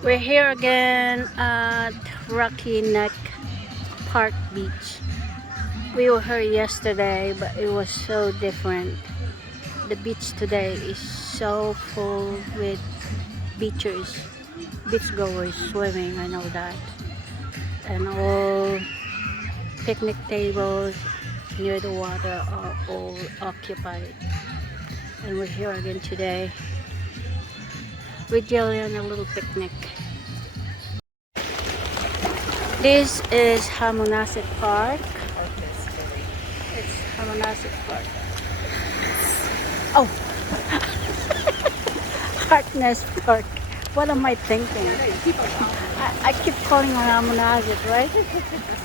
We're here again at Rocky Neck Park Beach. We were here yesterday, but it was so different. The beach today is so full with beachgoers swimming, I know that. And all picnic tables near the water are all occupied. And we're here again today with Jillian, a little picnic. This is Hamonasset Park. It's Hamonasset Park. Oh, Harkness Park. What am I thinking? I keep calling on Hamonasset, right?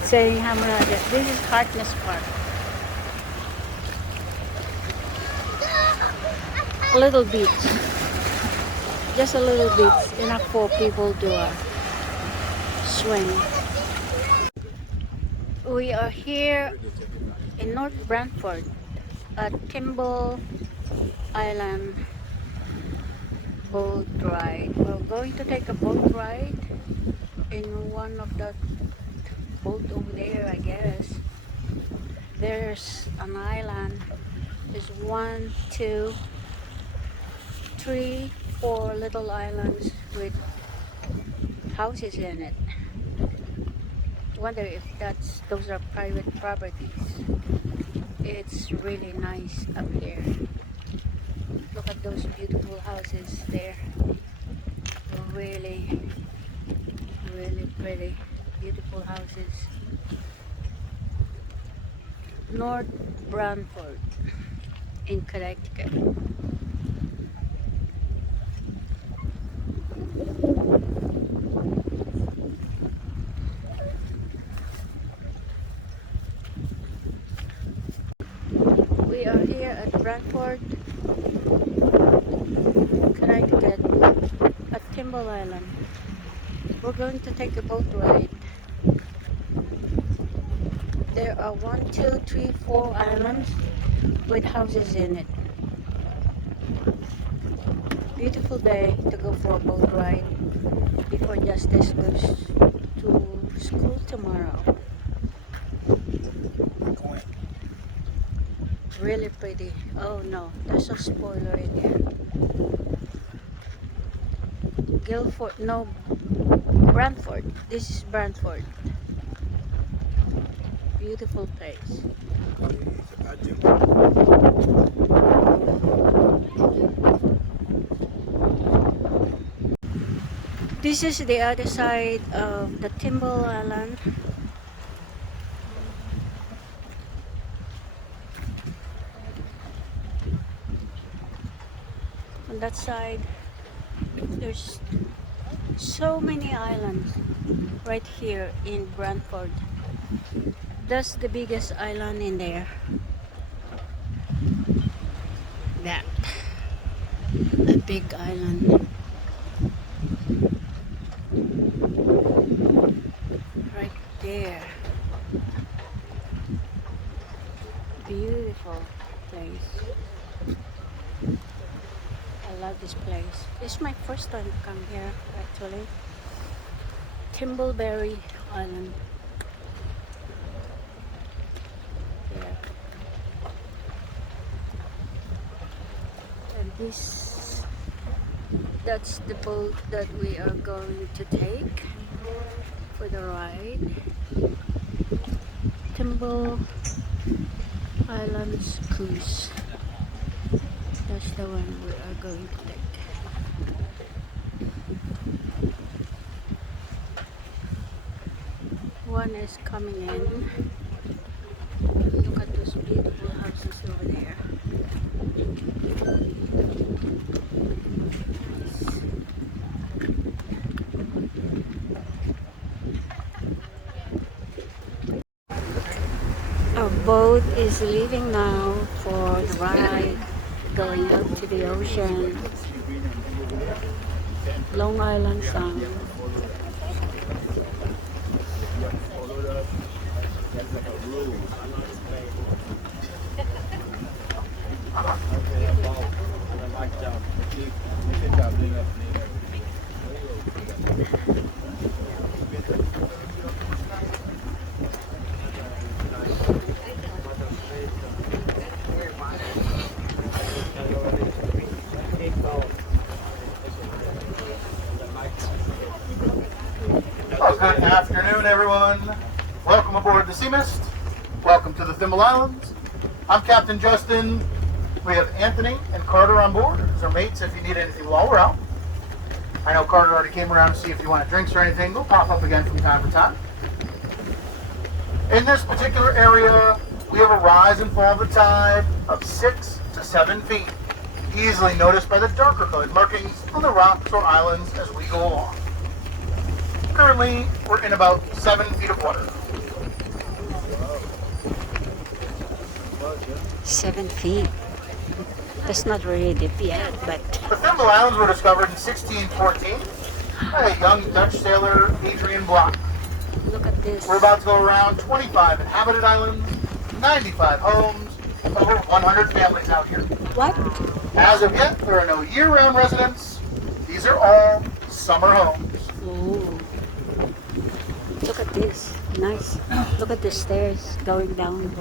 Saying Hamonasset. This is Harkness Park. A little beach. Just a little beach. Enough for people to swim. We are here in North Brantford at Kimball Island boat ride. We're going to take a boat ride in one of the boat over there, I guess. There's an island. There's 1, 2, 3, 4 little islands with houses in it. Wonder if those are private properties. It's really nice up here. Look at those beautiful houses there. Really, really pretty, beautiful houses. North Brantford in Connecticut. We are here at Brantford, Connecticut, at Kimball Island. We're going to take a boat ride. There are 1, 2, 3, 4 islands with houses in it. Beautiful day to go for a boat ride before Justice goes to school tomorrow. Really pretty. Oh no, there's a spoiler in here. Guilford, no, Brantford. This is Brantford. Beautiful place. This is the other side of the Kimball Island. On that side, there's so many islands right here in Brantford. That's the biggest island in there. That. A big island. Right there. Beautiful place. I love this place. It's my first time to come here actually. Timbleberry Island. There. And that's the boat that we are going to take for the ride. Timble Islands Cruise. That's the one we are going to take. One is coming in. Look at those beautiful houses over there. Our boat is leaving now for the ride, going out to the ocean. Long Island Sound. Well, good afternoon, everyone. Welcome aboard the Sea Mist. Welcome to the Thimble Islands. I'm Captain Justin. We have Anthony and Carter on board as our mates if you need anything while we're out. I know Carter already came around to see if you want drinks or anything. They'll pop up again from time to time. In this particular area, we have a rise and fall of the tide of 6 to 7 feet, easily noticed by the darker colored markings on the rocks or islands as we go along. Currently, we're in about 7 feet of water. 7 feet. That's not really deep yet, but The Thimble Islands were discovered in 1614 by a young Dutch sailor, Adrian Block. look at this. We're about to go around 25 inhabited islands, 95 homes, over 100 families out here. What? As of yet, there are no year-round residents. These are all summer homes. Ooh. Look at this. Nice. Look at the stairs going down.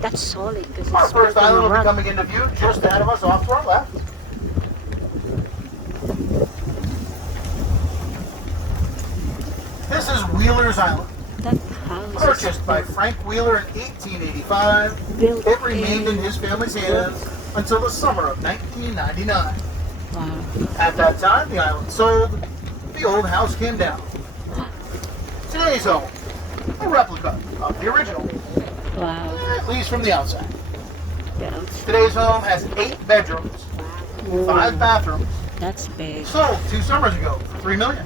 That's solid because Our it's first built on island will be rock. coming into view just ahead of us off to our left. This is Wheeler's Island. That house is Purchased by Frank Wheeler in 1885, built it remained in his family's hands until the summer of 1999. Wow. At that time, the island sold, the old house came down. Today's home, a replica of the original, Wow. at least from the outside. Built. Today's home has 8 bedrooms, 5 bathrooms, That's big. sold 2 summers ago for $3 million.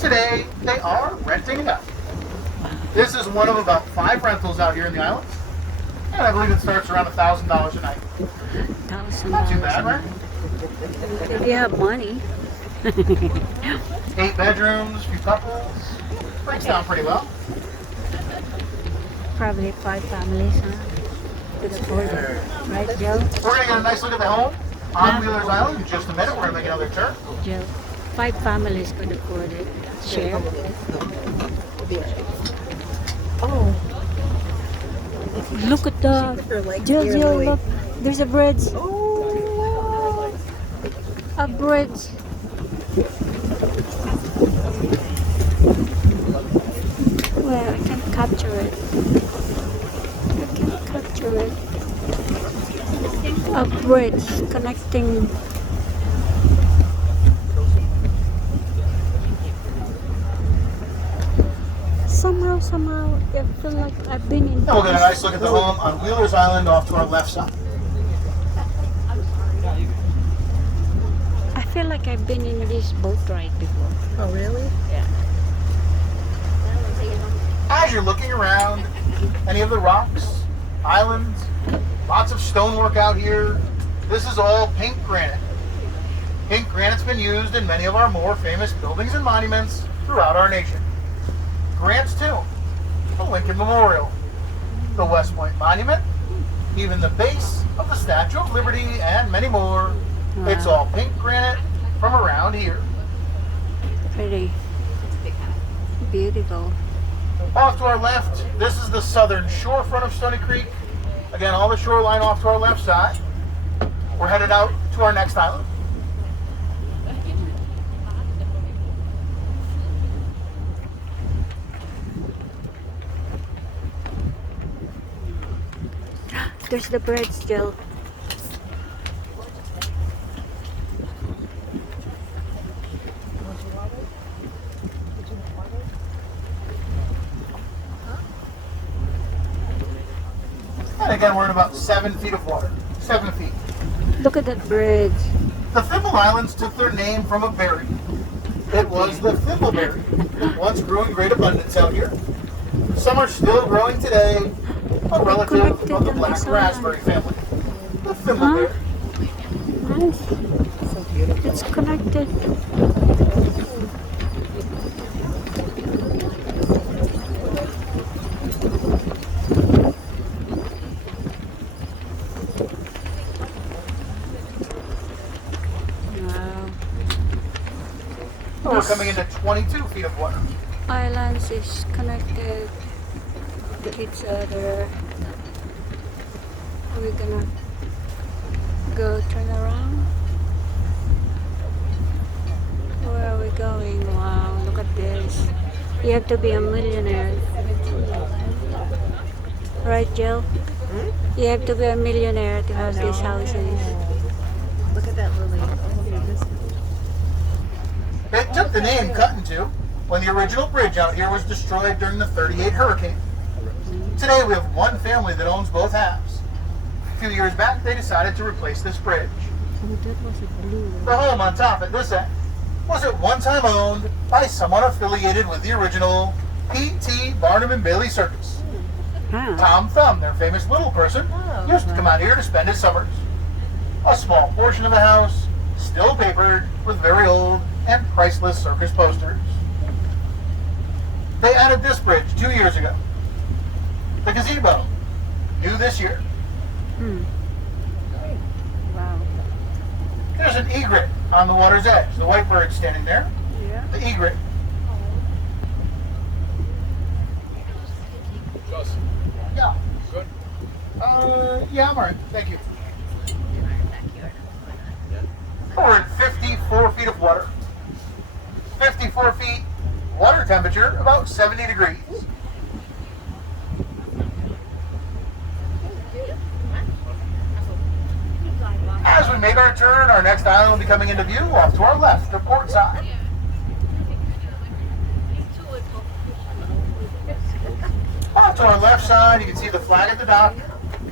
Today, they are renting it out. This is one of about 5 rentals out here in the islands, and I believe it starts around $1,000 a night. Not too bad, right? If you have money. 8 bedrooms, few couples, breaks down pretty well. Probably 5 families, huh? Could afford it. Right, Joe? We're going to get a nice look at the home on Wheeler's Island in just a minute. We're going to make another turn. Joe. 5 families could afford it. Share. Oh. Look at the Joe, look. There's a bridge. A bridge. Well, I can't capture it. I can't capture it. A bridge connecting. Somehow, I feel like I've been in. And we'll get a nice look at the home on Wheeler's Island off to our left side. I feel like I've been in this boat ride before. Oh, really? Yeah. As you're looking around, any of the rocks, islands, lots of stonework out here, this is all pink granite. Pink granite's been used in many of our more famous buildings and monuments throughout our nation. Grant's Tomb, the Lincoln Memorial, the West Point Monument, even the base of the Statue of Liberty, and many more. Wow. It's all pink granite from around here. Pretty beautiful. Off to our left, this is the southern shorefront of Stony Creek. Again, all the shoreline off to our left side. We're headed out to our next island. There's the bridge still. And again, we're in about 7 feet of water. 7 feet. Look at that bridge. The Thimble Islands took their name from a berry. It was the thimbleberry that once grew in great abundance out here. Some are still growing today, a relative connected of the on black this side. raspberry family. The thimbleberry. Nice. It's connected. Wow. We're coming into 22 feet of water. Islands is connected to each other. We're gonna go turn around. Where are we going? Wow, look at this. You have to be a millionaire. Right, Jill? You have to be a millionaire to have these houses. Look at that lily. Oh, look at this. It took the name Cut in Two when the original bridge out here was destroyed during the 38 hurricane. Today we have one family that owns both halves. A few years back they decided to replace this bridge. Oh, that was a blue. The home on top at this end was at one time owned by someone affiliated with the original P.T. Barnum and Bailey Circus. Huh. Tom Thumb, their famous little person, used to come out here to spend his summers. A small portion of the house, still papered with very old and priceless circus posters. They added this bridge 2 years ago. The gazebo, new this year. Wow. There's an egret on the water's edge. The white bird standing there. Yeah. The egret. Justin, Yeah. good? Yeah, I'm alright. Thank you. We're at 54 feet of water. 54 feet, water temperature about 70 degrees. As we make our turn, our next island will be coming into view off to our left, the port side. Off to our left side, you can see the flag at the dock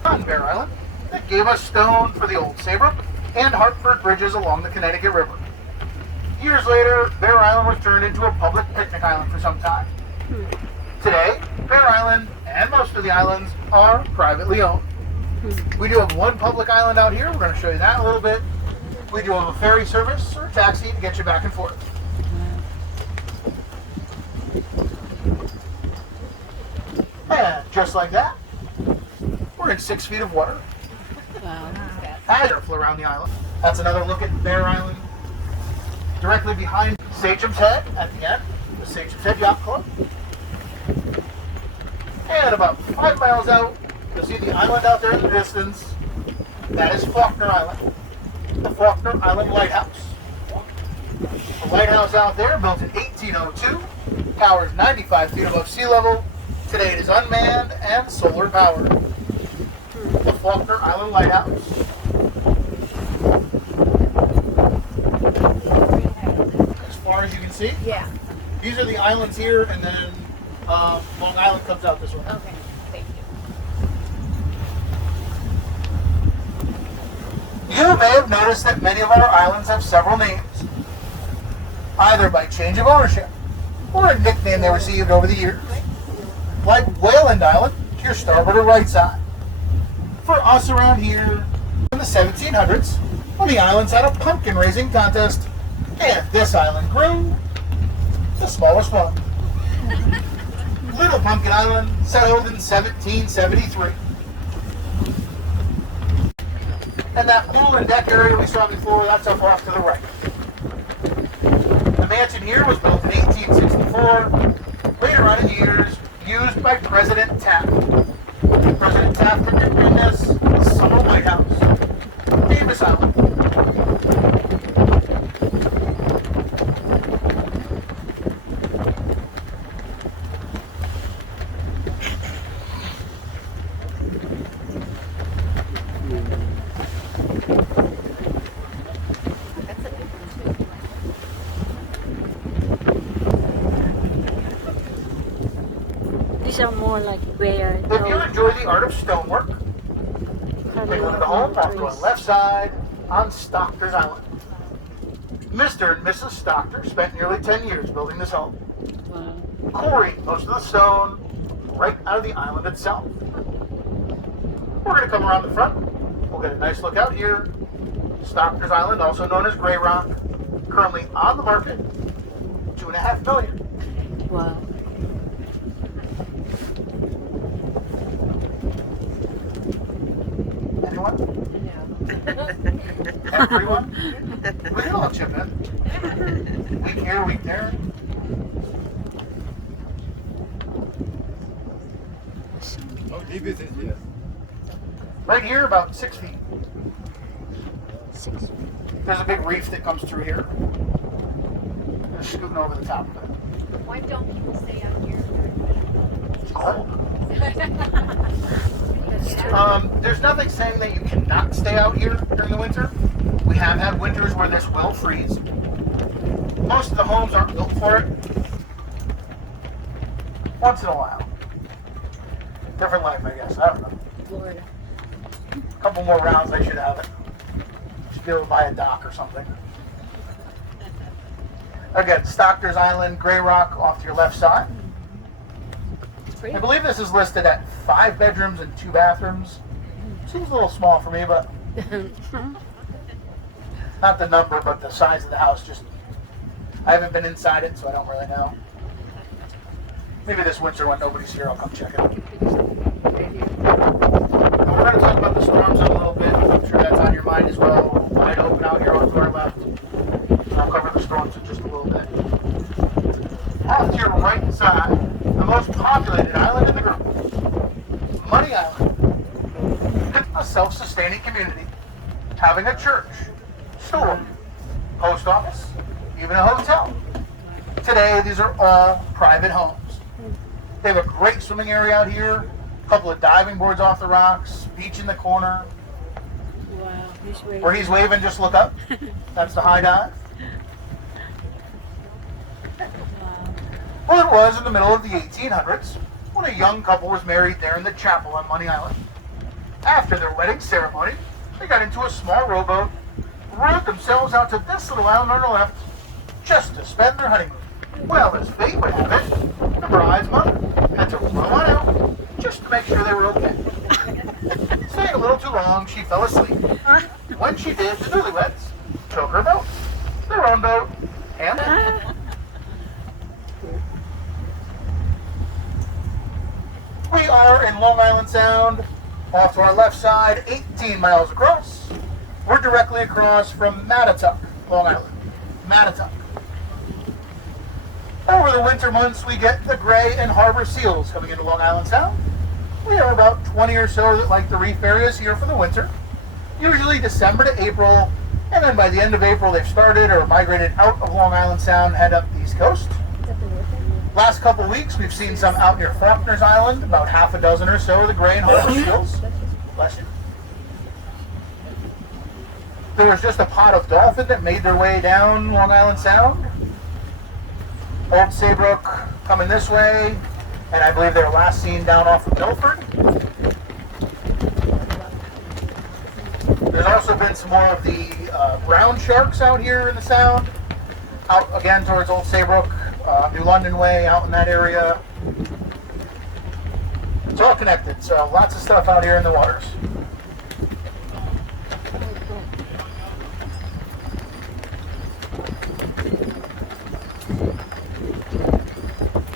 on Bear Island that gave us stone for the old Saybrook and Hartford bridges along the Connecticut River. Years later, Bear Island was turned into a public picnic island for some time. Today, Bear Island and most of the islands are privately owned. We do have one public island out here. We're going to show you that a little bit. We do have a ferry service or a taxi to get you back and forth. And just like that, we're in 6 feet of water. Wow. Careful around the island. That's another look at Bear Island. Directly behind Sachem's Head at the end, the Sachem's Head Yacht Club. And about 5 miles out, you'll see the island out there in the distance. That is Faulkner Island, the Faulkner Island Lighthouse. The lighthouse out there, built in 1802, towers 95 feet above sea level. Today it is unmanned and solar powered. The Faulkner Island Lighthouse. As far as you can see, Yeah. these are the islands here, and then Long Island comes out this way. Okay. Thank you. You may have noticed that many of our islands have several names, either by change of ownership or a nickname they received over the years. Like Wayland Island to your starboard or right side. For us around here in the 1700s, when the islands had a pumpkin raising contest, and this island grew the smallest one. Little Pumpkin Island, settled in 1773. And that pool and deck area we saw before, that's up off to the right. The mansion here was built in 1864, later on in years, used by President Taft. President Taft took in this the Summer White House, Davis Island. These are more like bear. If you enjoy the art of stonework, take a look at the home off to our left side on Stockter's Island. Mr. and Mrs. Stockter spent nearly 10 years building this home, Wow. quarrying most of the stone right out of the island itself. We're going to come around the front. We'll get a nice look out here. Stockter's Island, also known as Gray Rock, currently on the market, $2.5 million. Wow. Anyone? Everyone? We can all chip in. Week here, week there. How deep is it here? Right here, about 6 feet. 6 feet. There's a big reef that comes through here. Just scooting over the top of it. Why don't people stay out here? It's cold. That's true. There's nothing saying that you cannot stay out here during the winter. We have had winters where this will freeze. Most of the homes aren't built for it. Once in a while. Different life, I guess. I don't know. Florida. A couple more rounds, I should have it. Should be able to buy a dock or something. Again, Stockner's Island, Gray Rock off to your left side. I believe this is listed at 5 bedrooms and 2 bathrooms. Seems a little small for me, but not the number, but the size of the house. Just I haven't been inside it, so I don't really know. Maybe this winter when nobody's here, I'll come check it out. And we're going to talk about the storm zone a little bit. I'm sure that's on your mind as well. We're wide open out here on to our left. I'll cover the storms in just a little bit. Off to your right side, the most populated island in the group, Money Island. A self-sustaining community, having a church, store, post office, even a hotel. Today, these are all private homes. They have a great swimming area out here, a couple of diving boards off the rocks, beach in the corner. Wow. He's waving. Where he's waving, just look up. That's the high dive. Wow. Well, it was in the middle of the 1800s when a young couple was married there in the chapel on Money Island. After their wedding ceremony, they got into a small rowboat, rowed themselves out to this little island on the left, just to spend their honeymoon. Well, as fate would have it, the bride's mother had to row on out just to make sure they were okay. Staying a little too long, she fell asleep. When she did, the newlyweds took her boat, their own boat, and we are in Long Island Sound, off to our left side, 18 miles across. We're directly across from Mattatuck, Long Island. Mattatuck. Over the winter months, we get the gray and harbor seals coming into Long Island Sound. We have about 20 or so that like the reef areas here for the winter. Usually December to April, and then by the end of April, they've started or migrated out of Long Island Sound, head up the East Coast. Last couple weeks, we've seen some out near Faulkner's Island, about half a dozen or so of the gray and harbor seals. Bless you. There was just a pod of dolphin that made their way down Long Island Sound. Old Saybrook coming this way, and I believe they were last seen down off of Milford. There's also been some more of the brown sharks out here in the Sound, out again towards Old Saybrook, New London Way, out in that area. It's all connected, so lots of stuff out here in the waters.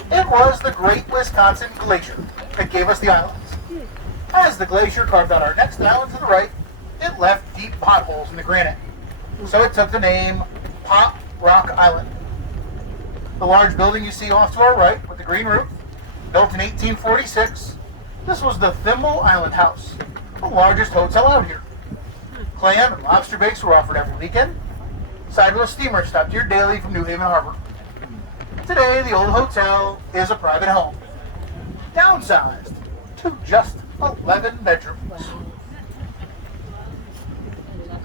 It was the Great Wisconsin Glacier that gave us the islands. As the glacier carved out our next island to the right, it left deep potholes in the granite. So it took the name Pot Rock Island. The large building you see off to our right with the green roof, built in 1846, this was the Thimble Island House, the largest hotel out here. Clam and lobster bakes were offered every weekend. Sidewheel steamer stopped here daily from New Haven Harbor. Today, the old hotel is a private home, downsized to just 11 bedrooms.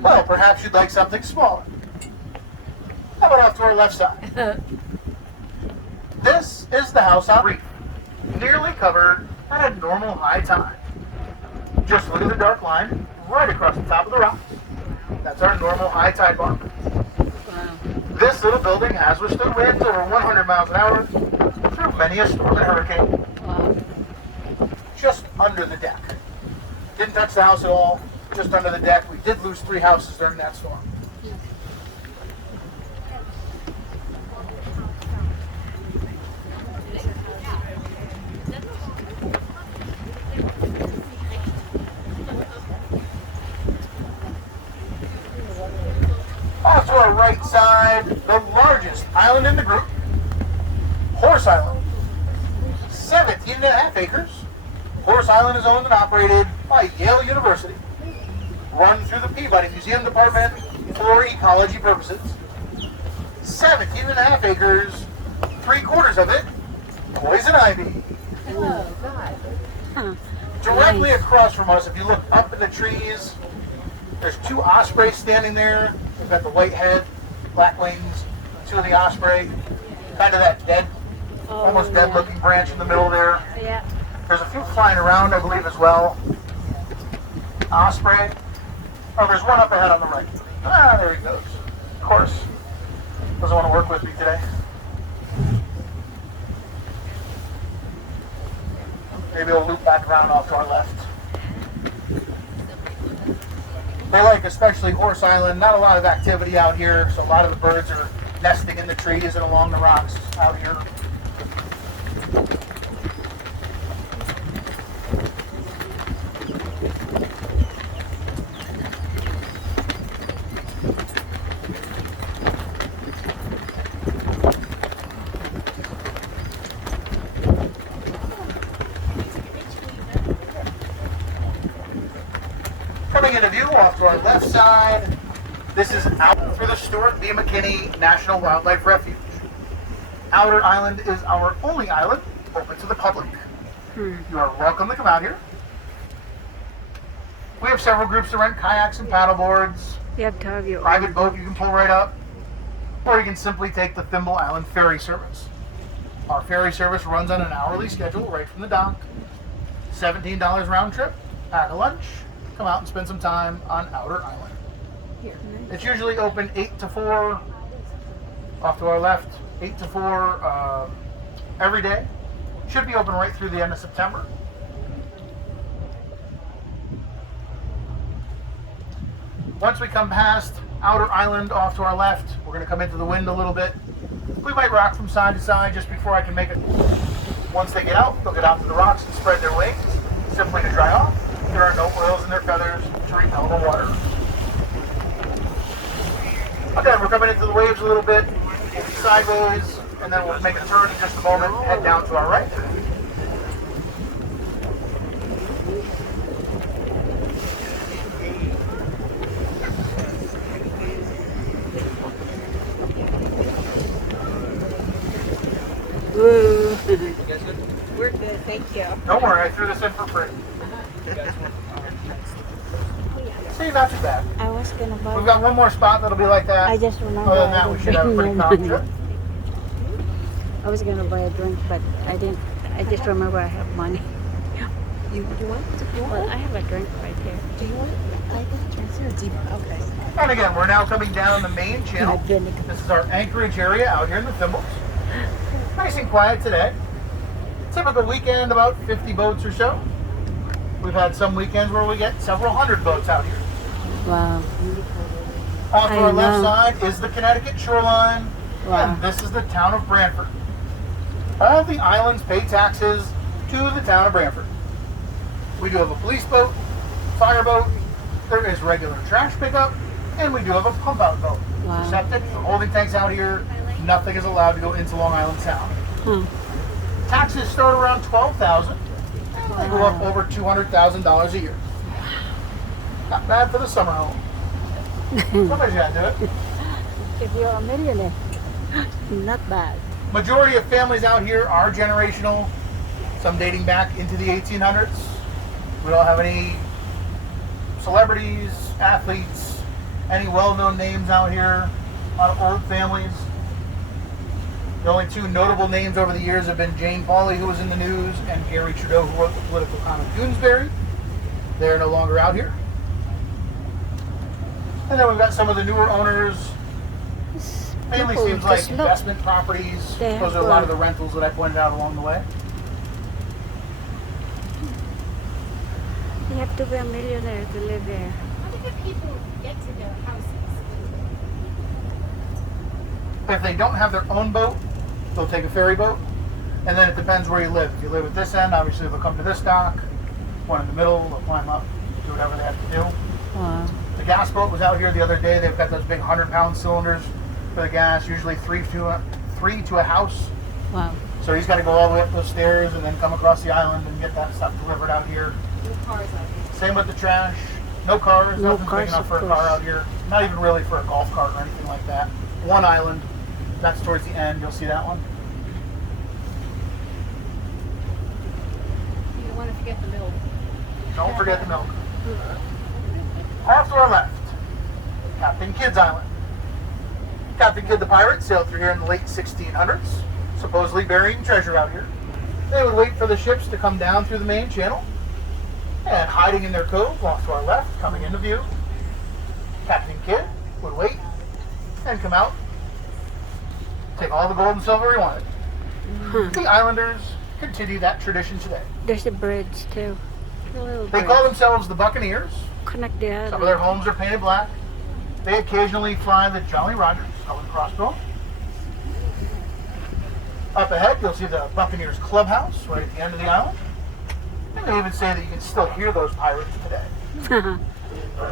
Well, perhaps you'd like something smaller. How about off to our left side? This is the house on reef, nearly covered at a normal high tide. Just look at the dark line right across the top of the rocks. That's our normal high tide mark. Wow. This little building has withstood winds over 100 miles an hour through many a storm and hurricane. Wow. Just under the deck. Didn't touch the house at all, just under the deck. We did lose 3 houses during that storm. Off to our right side, the island in the group, Horse Island. 17.5 acres. Horse Island is owned and operated by Yale University. Run through the Peabody Museum Department for ecology purposes. 17.5 acres, 3/4 of it, poison ivy. Huh. Directly Nice. across from us, if you look up in the trees, there's 2 ospreys standing there. We've got the white head, black wings, 2 of the osprey, kind of that dead, almost dead looking branch in the middle there. Yeah. There's a few flying around, I believe, as well. Osprey. Oh, there's one up ahead on the right. Ah, there he goes. Of course. Doesn't want to work with me today. Maybe we'll loop back around off to our left. They like, especially Horse Island, not a lot of activity out here, so a lot of the birds are nesting in the trees and along the rocks out here. Coming into view off to our left side, this is out through the Stuart B. McKinney National Wildlife Refuge. Outer Island is our only island open to the public. You are welcome to come out here. We have several groups to rent kayaks and paddle boards, You have to have your private boat you can pull right up, or you can simply take the Thimble Island ferry service. Our ferry service runs on an hourly schedule right from the dock. $17 round trip, pack a lunch, come out and spend some time on Outer Island. It's usually open 8 to 4, off to our left, 8 to 4 every day. Should be open right through the end of September. Once we come past Outer Island off to our left, we're going to come into the wind a little bit. We might rock from side to side just before I can make it. Once they get out, they'll get out to the rocks and spread their wings, simply to dry off. There are no oils in their feathers to repel the water. Okay, we're coming into the waves a little bit, sideways, and then we'll make a turn in just a moment, head down to our right. Woo. We're good, thank you. Don't worry, I threw this in for free. See, not too bad. I was gonna We've buy. got one more spot that'll be like that. I just remember. Other than I that, we didn't should have a pretty bring calm money. trip. I was gonna buy a drink, but I didn't. I just remember I have money. You want to go? Well, I have a drink right here. Do you want? I can transfer a deep. Okay. And again, we're now coming down the main channel. My vinegar. This is our anchorage area out here in the Thimbles. Nice and quiet today. Typical weekend, about 50 boats or so. We've had some weekends where we get several hundred boats out here. Wow. Off to I our left know. side is the Connecticut shoreline, Wow. and this is the town of Brantford. All the islands pay taxes to the town of Brantford. We do have a police boat, fire boat, there is regular trash pickup, and we do have a pump out boat. Wow. For septic, for holding tanks out here, nothing is allowed to go into Long Island Sound. Huh. Taxes start around $12,000, and they go up over $200,000 a year. Not bad for the summer home. Somebody's got to do it. If you're a millionaire, not bad. Majority of families out here are generational, some dating back into the 1800s. We don't have any celebrities, athletes, any well-known names out here. A lot of old families. The only 2 notable names over the years have been Jane Pauley, who was in the news, and Gary Trudeau, who wrote the political comic Doonesbury. They're no longer out here. And then we've got some of the newer owners. Mainly People seems like just look. investment properties. They Those have are a lot of work. the rentals that I pointed out along the way. You have to be a millionaire to live there. How do the people get to their houses? If they don't have their own boat, they'll take a ferry boat. And then it depends where you live. If you live at this end, obviously they'll come to this dock. One in the middle, they'll climb up, do whatever they have to do. Wow. The gas boat was out here the other day. They've got those big 100-pound cylinders. for the gas, usually three to a house. Wow. So he's got to go all the way up those stairs and then come across the island and get that stuff delivered out here. No cars out here. Same with the trash. No cars. No Nothing's cars, big enough of for a course. car out here. Not even really for a golf cart or anything like that. One island. That's towards the end. You'll see that one. You don't want to forget the milk. Don't forget the milk. Off to our left, Captain Kidd's Island. Captain Kidd the pirate sailed through here in the late 1600s, supposedly burying treasure out here. They would wait for the ships to come down through the main channel, and hiding in their cove off to our left, coming into view, Captain Kidd would wait and come out, take all the gold and silver he wanted. The islanders continue that tradition today. There's a bridge too. A little They bridge. call themselves the Buccaneers. Connect the Some of island. their homes are painted black. They occasionally fly the Jolly Rogers, colored crossbow. Up ahead, you'll see the Buccaneers Clubhouse right at the end of the island. And they even say that you can still hear those pirates today.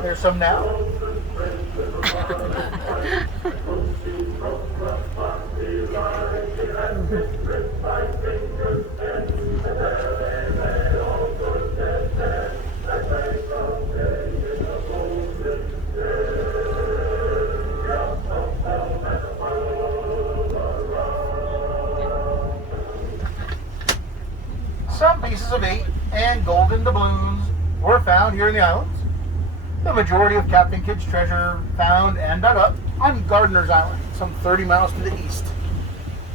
There's some now. Some pieces of 8 and golden doubloons were found here in the islands. The majority of Captain Kidd's treasure found and dug up on Gardiner's Island, some 30 miles to the east.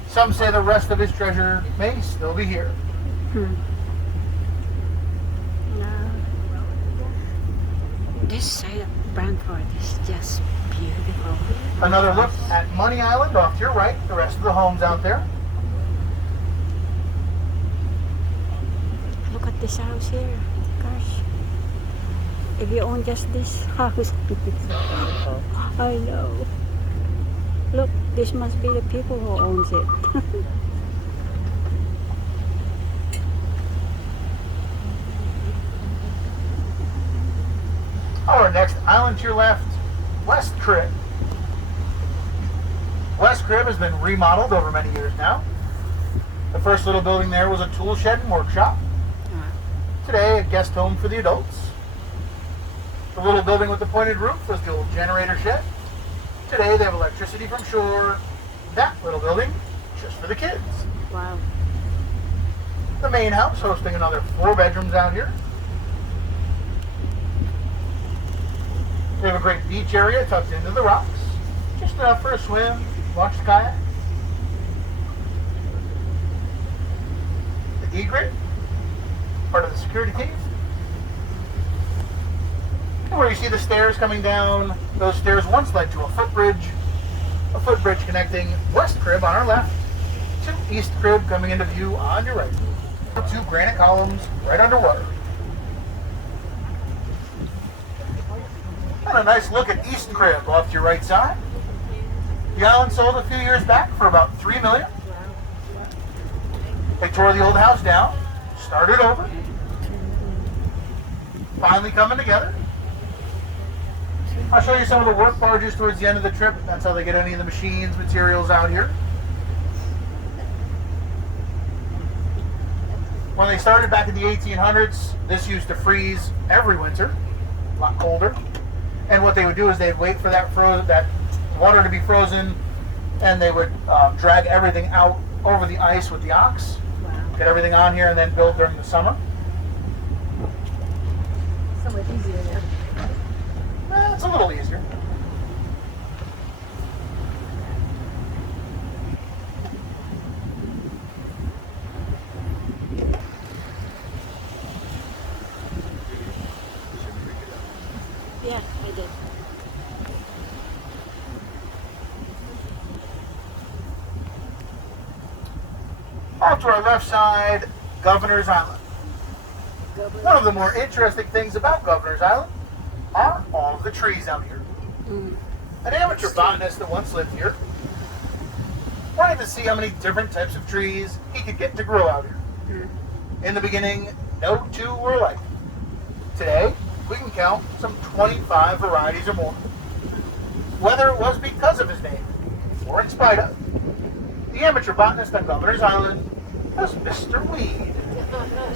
Some say the rest of his treasure may still be here. This side of Brantford is just beautiful. Another look at Money Island off to your right, the rest of the homes out there. Look at this house here. Gosh. If you own just this house. I know. Look, this must be the people who owns it. Our next island to your left, West Crib. West Crib has been remodeled over many years now. The first little building there was a tool shed and workshop. Today, a guest home for the adults. The little building with the pointed roof was the old generator shed. Today, they have electricity from shore. That little building, just for the kids. Wow. The main house hosting another 4 bedrooms out here. We have a great beach area tucked into the rocks. Just enough for a swim, launch the kayak. The egret, part of the security cave. And where you see the stairs coming down, those stairs once led to a footbridge connecting West Crib on our left to East Crib coming into view on your right. 2 granite columns right underwater. And a nice look at East Crib off to your right side. The island sold a few years back for about $3 million. They tore the old house down, started over, finally coming together. I'll show you some of the work barges towards the end of the trip. That's how they get any of the machines, materials out here. When they started back in the 1800s, this used to freeze every winter, a lot colder. And what they would do is they'd wait for that water to be frozen, and they would drag everything out over the ice with the ox, get everything on here, and then build during the summer. So much easier now. It's a little easier. Yeah, I did. Off to our left side, Governor's Island. One of the more interesting things about Governor's Island are all of the trees out here. An amateur botanist that once lived here wanted to see how many different types of trees he could get to grow out here. In the beginning, no 2 were alike. Today, we can count some 25 varieties or more. Whether it was because of his name, or in spite of, the amateur botanist on Governor's Island was Mr. Weed.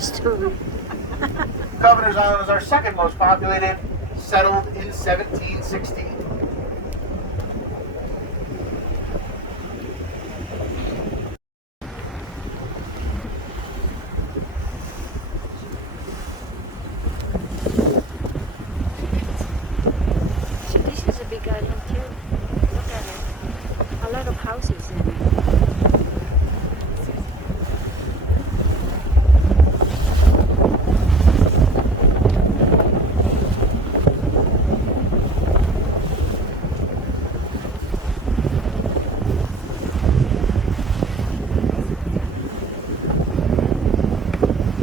Story. Governor's Island was our second most populated, settled in 1716. So this is a big island too. Look at it. A lot of houses in it.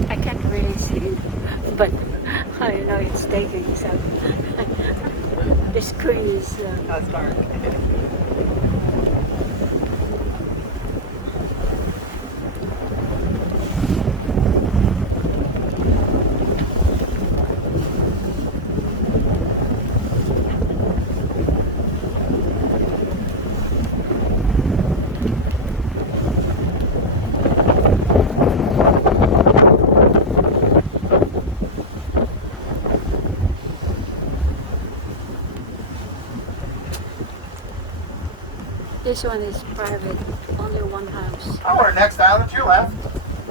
I can't really see it, but I know it's taking so the screen is That's dark. this one is private, only one house. Our next island to your left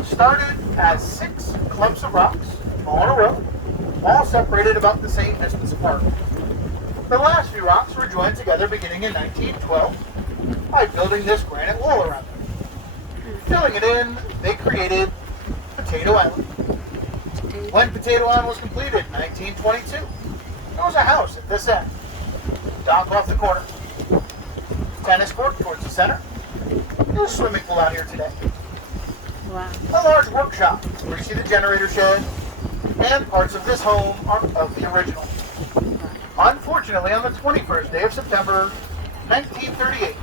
started as 6 clumps of rocks all in a row, all separated about the same distance apart. The last few rocks were joined together beginning in 1912 by building this granite wall around them. Filling it in, they created Potato Island. When Potato Island was completed in 1922, there was a house at this end, dock off the corner, tennis court towards the center, there's a swimming pool out here today, Wow. a large workshop where you see the generator shed, and parts of this home are of the original. Unfortunately, on the 21st day of September, 1938,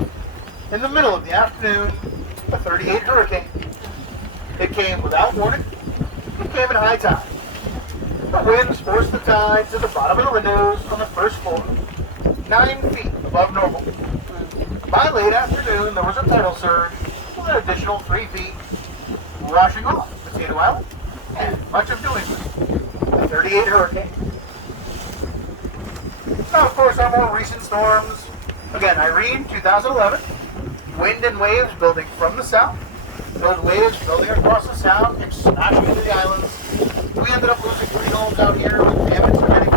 in the middle of the afternoon, a 38 hurricane. It came without warning. It came in high tide. The winds forced the tide to the bottom of the windows on the first floor, 9 feet above normal. By late afternoon, there was a tidal surge with an additional 3 feet, washing off Potato Island and much of New England. The 38 hurricane. Now, of course, our more recent storms. Again, Irene, 2011. Wind and waves building from the south. Those waves building across the sound came smashing into the islands. We ended up losing 3 homes out here with damage to many.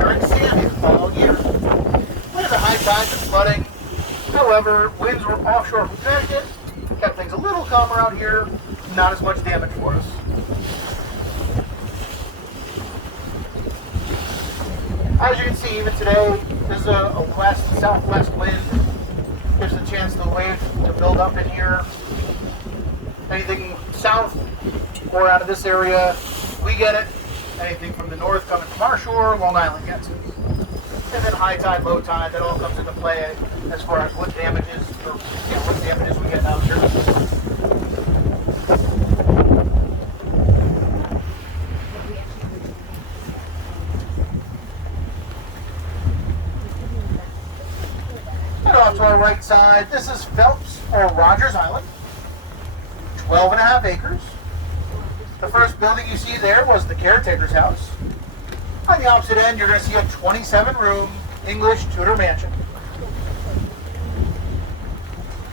During Sandy the following year, we had the high tides and flooding. However, winds were offshore from Connecticut, kept things a little calmer out here, not as much damage for us. As you can see, even today, there's a west-southwest wind. Gives a chance for the waves to build up in here. Anything south or out of this area, we get it. Anything from the north coming from our shore, Long Island gets it. And then high tide, low tide, that all comes into play as far as what damages we get out here. And off to our right side, this is Phelps or Rogers Island, 12.5 acres. The first building you see there was the caretaker's house. On the opposite end, you're going to see a 27-room English Tudor mansion.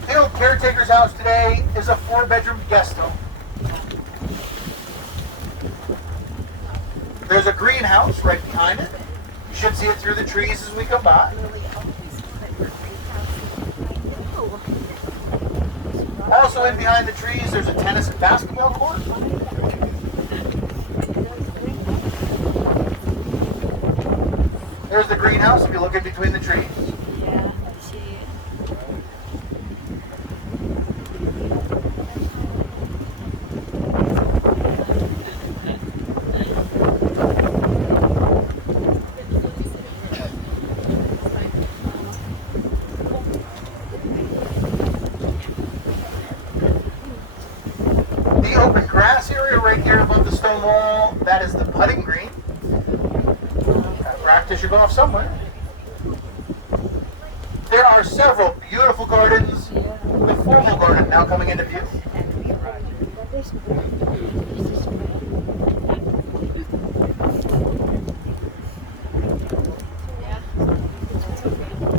The old caretaker's house today is a 4-bedroom guest home. There's a greenhouse right behind it. You should see it through the trees as we come by. Also in behind the trees, there's a tennis and basketball court. There's the greenhouse if you look in between the trees. Yeah, I see it. The open grass area right here above the stone wall, that is the putting green. Practice should go off somewhere. There are several beautiful gardens, with formal garden now coming into view.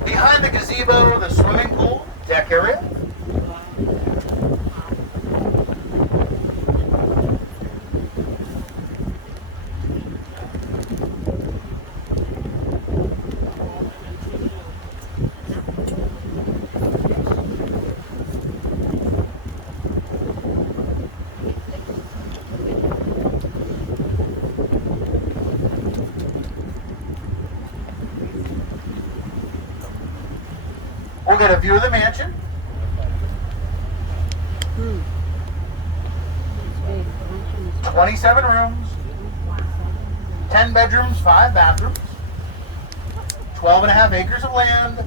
Behind the gazebo, the swimming pool, deck area. We'll get a view of the mansion. 27 rooms, 10 bedrooms, 5 bathrooms, 12.5 acres of land.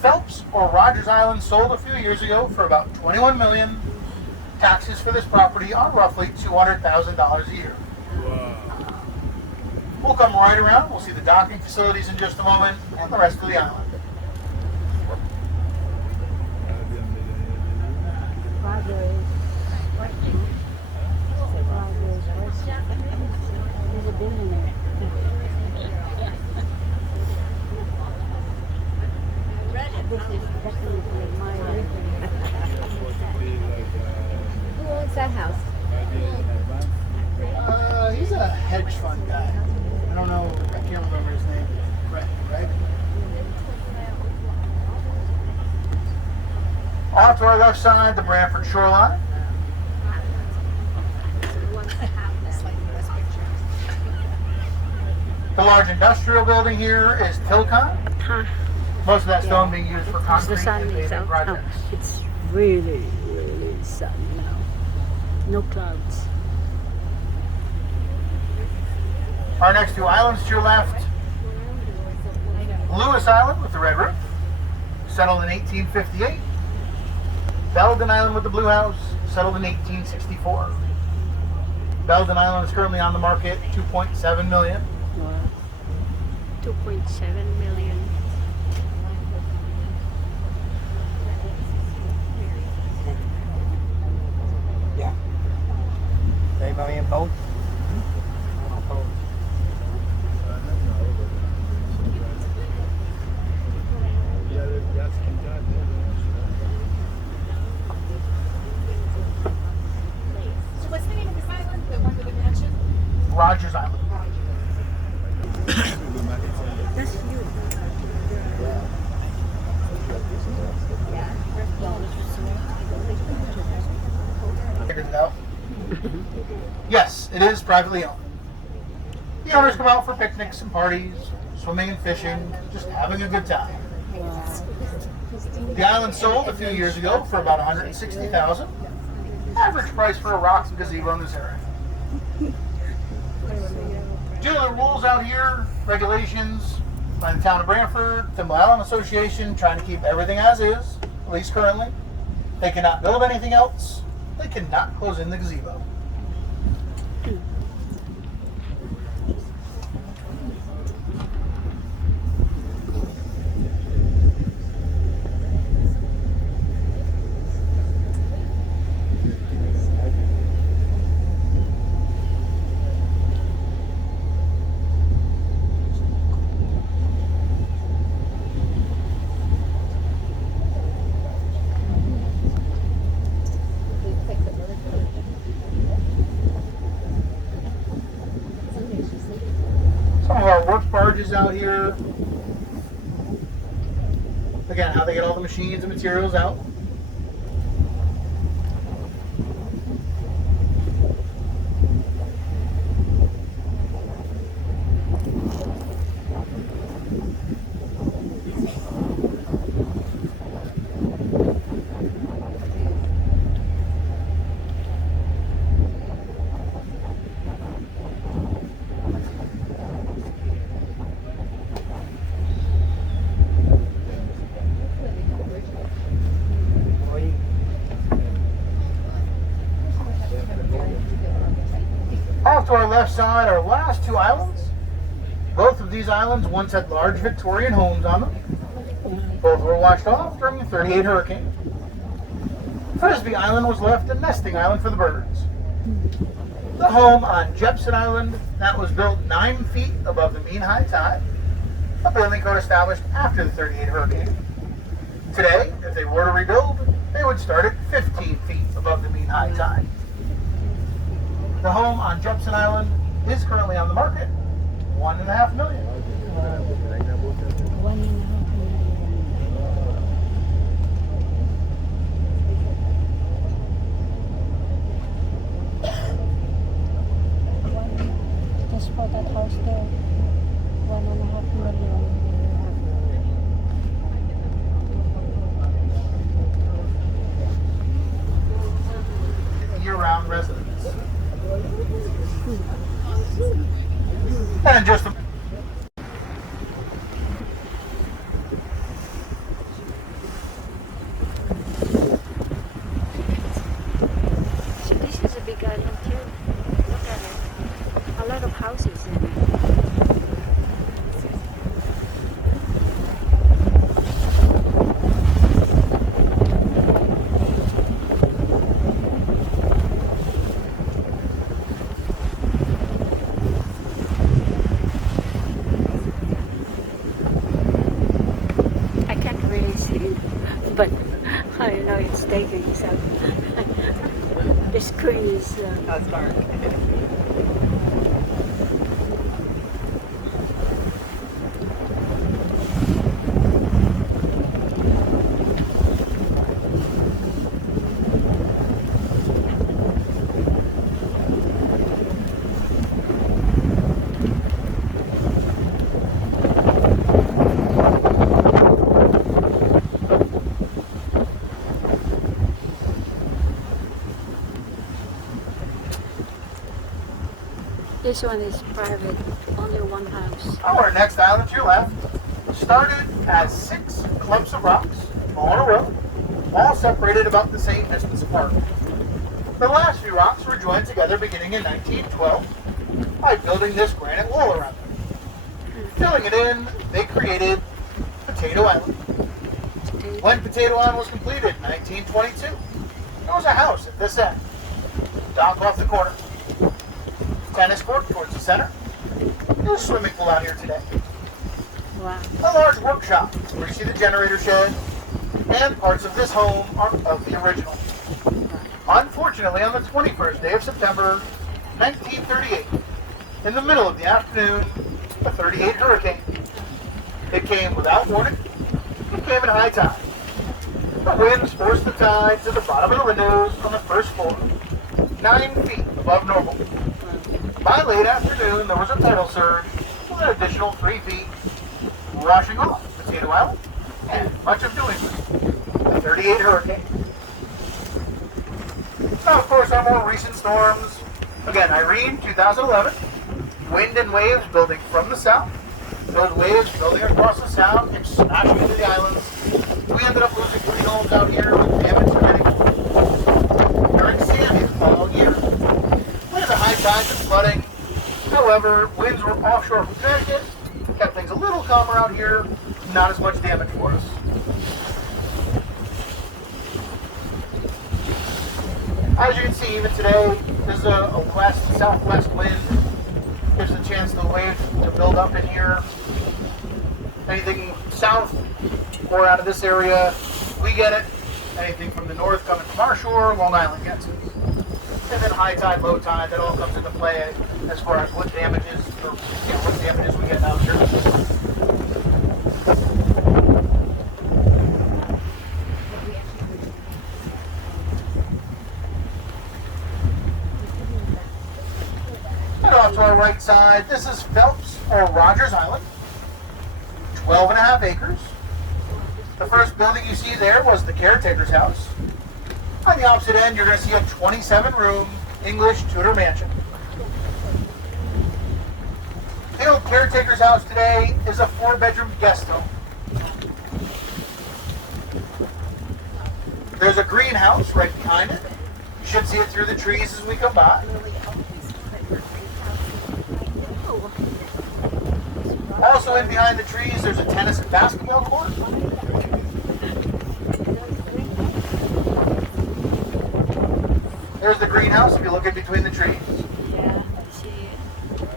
Phelps or Rogers Island sold a few years ago for about $21 million. Taxes for this property are roughly $200,000 a year. We'll come right around. We'll see the docking facilities in just a moment and the rest of the island. There's a building there. This is definitely my Who owns that house? He's a hedge fund guy. I don't know. I can't remember his name. Right? Off to our left side, the Brantford shoreline. The large industrial building here is Tilcon. Most of that stone being used for As concrete the sun and is paving out. projects. Oh, it's really, really sun now. No clouds. Our next two islands to your left, Lewis Island with the red roof, settled in 1858. Belden Island with the blue house, settled in 1864. Belden Island is currently on the market, $2.7 million. 2.7 million. Yeah. 3 million both? So what's the name of this island? The one with the mansion? Rogers Island. That's you. Figured it out. Yes, it is privately owned. The owners come out for picnics and parties, swimming and fishing, just having a good time. The island sold a few years ago for about $160,000. Average price for a rocks and gazebo in this area. Due to the rules out here, regulations by the town of Brantford, the Island Association trying to keep everything as is, at least currently. They cannot build anything else. They cannot close in the gazebo. Some of our work barges out here. Again, how they get all the machines and materials out. Off to our left side, our last two islands. Both of these islands once had large Victorian homes on them. Both were washed off during the 38 hurricane. Frisbee Island was left a nesting island for the birds. The home on Jepson Island, that was built 9 feet above the mean high tide, a building code established after the 38 hurricane. Today, if they were to rebuild, they would start at 15 feet above the mean high tide. The home on Jepson Island is currently on the market, $1.5 million. 1.5 million. Just for that house there, 1.5 million. Year-round residence. And just a So this is a big island too. Look at it. A lot of houses in it. I can't really see it, but I know it's taking so the screen is That's dark. this one is private, only one house. Our next island to your left started as 6 clumps of rocks all in a row, all separated about the same distance apart. The last few rocks were joined together beginning in 1912 by building this granite wall around them. Filling it in, they created Potato Island. When Potato Island was completed in 1922, there was a house at this end, dock off the corner, tennis court towards the center. There's a swimming pool out here today. Wow. A large workshop where you see the generator shed, and parts of this home are of the original. Unfortunately, on the 21st day of September, 1938, in the middle of the afternoon, a 38 hurricane. It came without warning. It came at high tide. The winds forced the tide to the bottom of the windows on the first floor, 9 feet above normal. By late afternoon, there was a tidal surge with an additional 3 feet, washing off Potato Island and much of New England. The 38 hurricane. Now, of course, our more recent storms. Again, Irene, 2011. Wind and waves building from the south. Those waves building across the sound and smashing into the islands. We ended up losing 3 homes out here with damage committing. During Sandy the following year. We had the high tides and flooding. However, winds were offshore from Connecticut. Kept things a little calmer out here. Not as much damage for us. As you can see, even today, there's a west-southwest wind. Gives a chance to waves to build up in here. Anything south or out of this area, we get it. Anything from the north coming from our shore, Long Island gets it. And then high tide, low tide, that all comes into play as far as what damages we get out here. And off to our right side, this is Phelps or Rogers Island, 12.5 acres. The first building you see there was the caretaker's house. On the opposite end, you're going to see a 27-room English Tudor mansion. The old caretaker's house today is a 4-bedroom guest home. There's a greenhouse right behind it. You should see it through the trees as we come by. Also in behind the trees, there's a tennis and basketball court. There's the greenhouse if you look in between the trees. Yeah, I see it.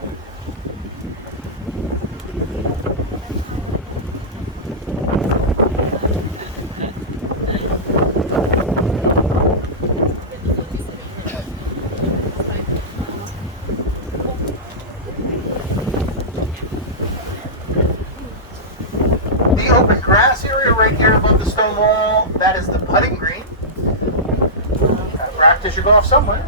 The open grass area right here above the stone wall, that is the putting green. Practice should go off somewhere.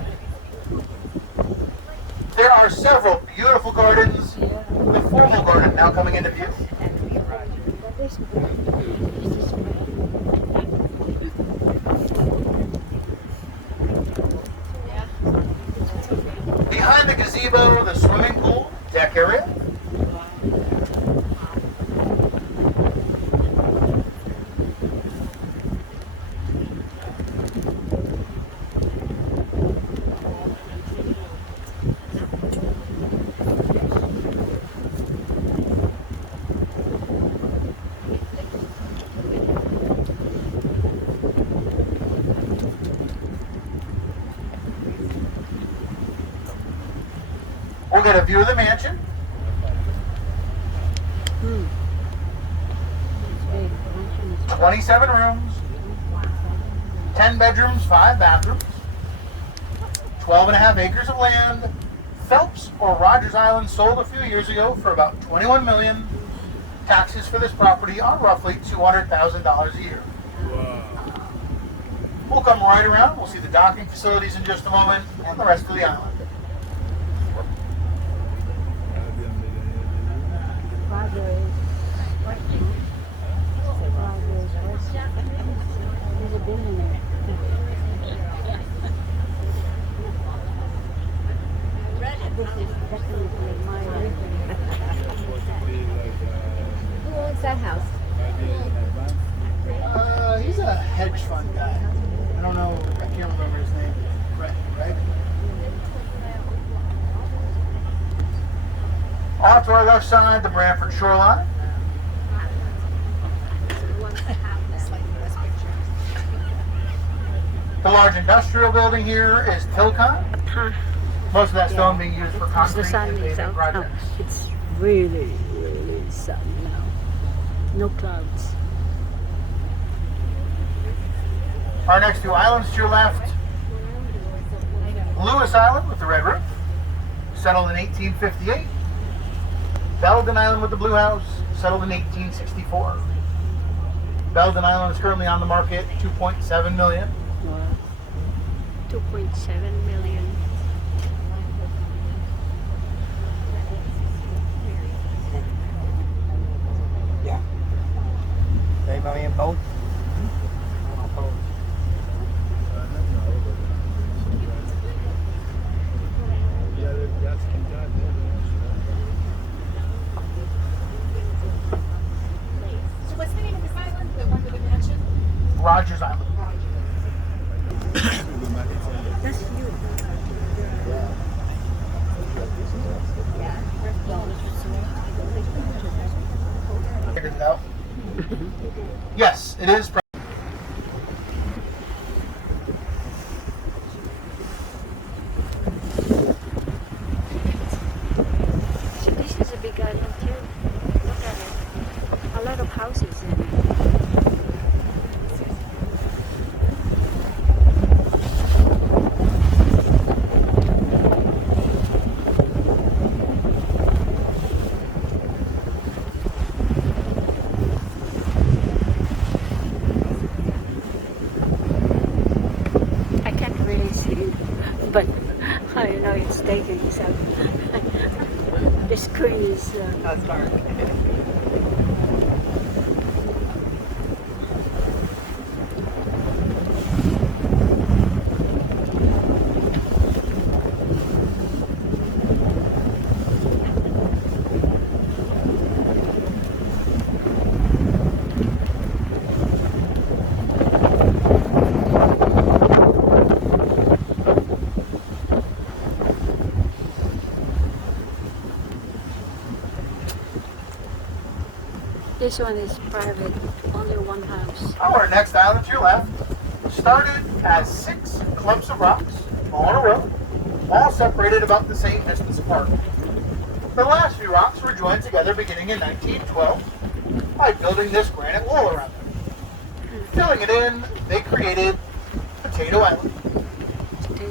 There are several beautiful gardens. The formal garden now coming into view. Behind the gazebo, the swimming pool, deck area. We'll get a view of the mansion. Big. 27 rooms, 10 bedrooms, 5 bathrooms, 12 and a half acres of land. Phelps or Rogers Island sold a few years ago for about $21 million. Taxes for this property are roughly $200,000 a year. We'll come right around. We'll see the docking facilities in just a moment and the rest of the island. Roger is working. Roger is working. He's a billionaire. This is definitely my region. Who owns that house? He's a hedge fund guy. I don't know. I can't remember his name. Right? Off to our left side, the Branford shoreline. The large industrial building here is Tilcon. Most of that stone being used for Because concrete the sun and is paving out. projects. Oh, it's really, really sun now. No clouds. Our next two islands to your left, Lewis Island with the red roof, settled in 1858. Belden Island with the blue house, settled in 1864. Belden Island is currently on the market, $2.7 million. 2.7 million. Yeah. 3 million both. So what's the name of this island? The one with the mansion? Rogers Island. That's you. Figured it out. Yes, it is. So this is a big island too. Look at it. A lot of houses in it. I can't really see, but I know it's taking so the screen is That's dark. This one is private, only one Our next island to your left started as 6 clumps of rocks, all in a row, all separated about the same distance apart. The last few rocks were joined together beginning in 1912 by building this granite wall around them. Filling it in, they created Potato Island.